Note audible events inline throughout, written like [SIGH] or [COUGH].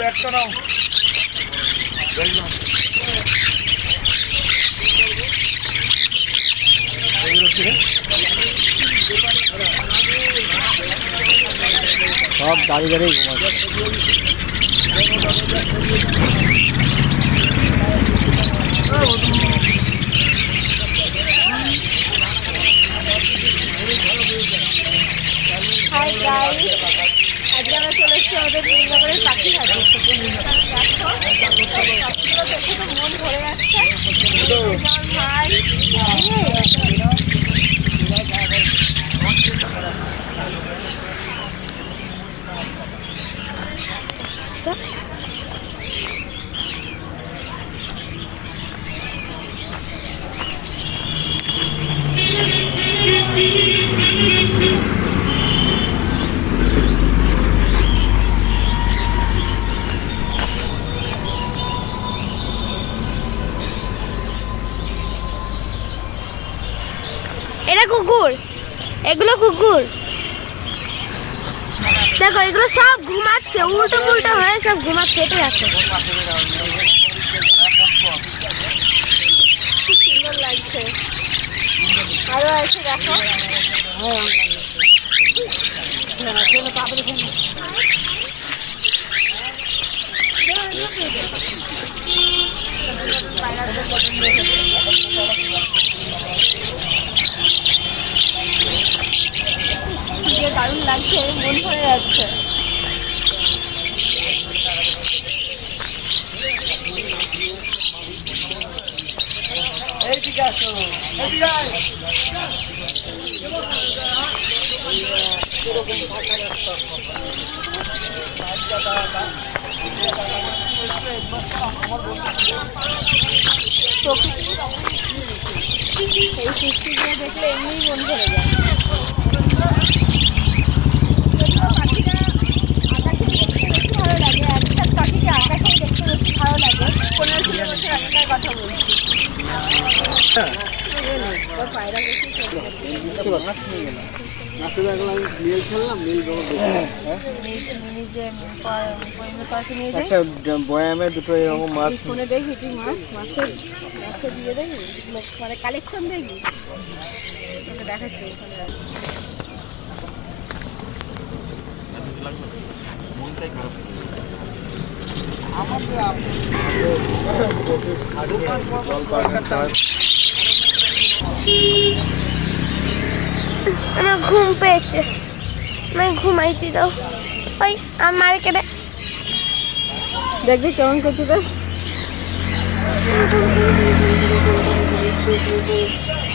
ব্যাগটা নাও সব দাঁড়িয়ে দাঁড়িয়ে ঘুমাচ্ছে হাই গাইস আজকে আমরা চলে এসেছি আমাদের বৃন্দাবনের পাখি ঘাটে দেখো পাখিগুলো দেখে তো মন ভরে যাচ্ছে আমার ভাই এটা কুকুর। এগুলো কুকুর। দেখো, এগুলো সব ঘুমাচ্ছে উল্টো উল্টো হয়ে সব ঘুমাচ্ছে এটা আছে। সুন্দর লাগছে দেখো। যে দারুণ লাগছে মন ভরে যাচ্ছে। দেখলে এমনিই মন ভরে যায়। বয়ামে দুটো মাছ ফোনে দেখি মাছ মাছের মাছের দিয়ে দেখি মানে কালেকশন দেখি দেখাচ্ছি রাখ। আমার ঘুম পেয়েছে। আমি ঘুমাইতে দাও। ওই আমার মার্কেটে। দেখবি কেমন করছে তো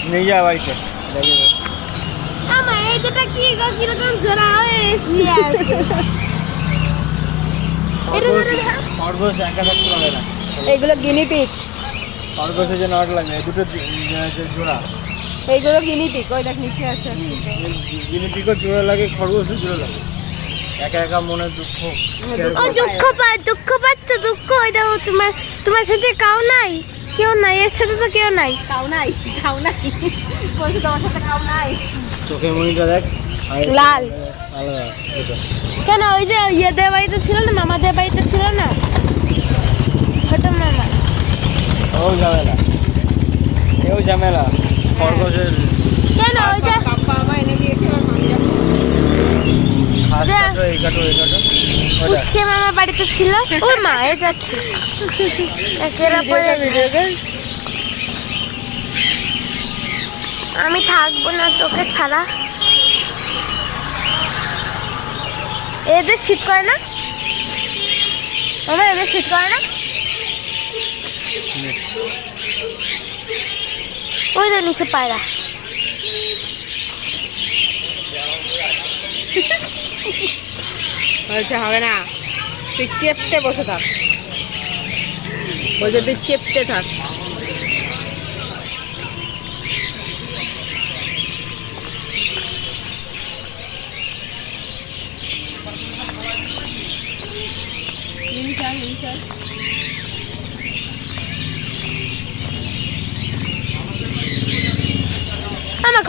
নিয়ে যা বাড়িতে। আমার এই দুটা কি গো কীরকম জোড়া হয়ে শুয়ে আছে [LAUGHS] এটা যে নট দুটো জোড়া। এইগুলো গিনিপিক ওই দেখ নিচে আছে। জোড়া লাগে জোড়া লাগে। একা একা মনে দুঃখ ও দুঃখ পায় দুঃখ পাচ্ছে দুঃখ ওই দেখো তোমার তোমার সাথে কাউ নাই? কেউ নাই এর সাথে তো কেউ নাই। খাও নাই খাও নাই। বলছি তোমার সাথে খাও নাই। চোখের মনিটা দেখ লাল। কেন ওই যে ইয়েদের বাড়িতে ছিল না মামাদের বাড়িতে ছিল না? ছোট মামা। ও ঝামেলা। এও ঝামেলা। খরগোশের কেন ওই যে পাপ্পা আমার এনে দিয়েছে আর মামিরা বাড়িতে ছিল? ও মা এ দেখি। একেরা পরে আমি থাকব না তোকে ছাড়া। এদের শীত করে না? এদের শীত করে না? ওই তো নিচে পায়রা। বলছে হবে না। তুই চেপতে বসে থাক। বলছে তুই চেপতে থাক।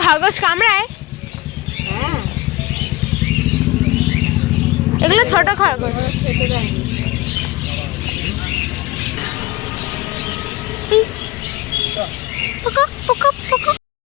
খরগোশ কামড়ায়? এগুলো ছোট খরগোশ। পোকা পোকা পোকা।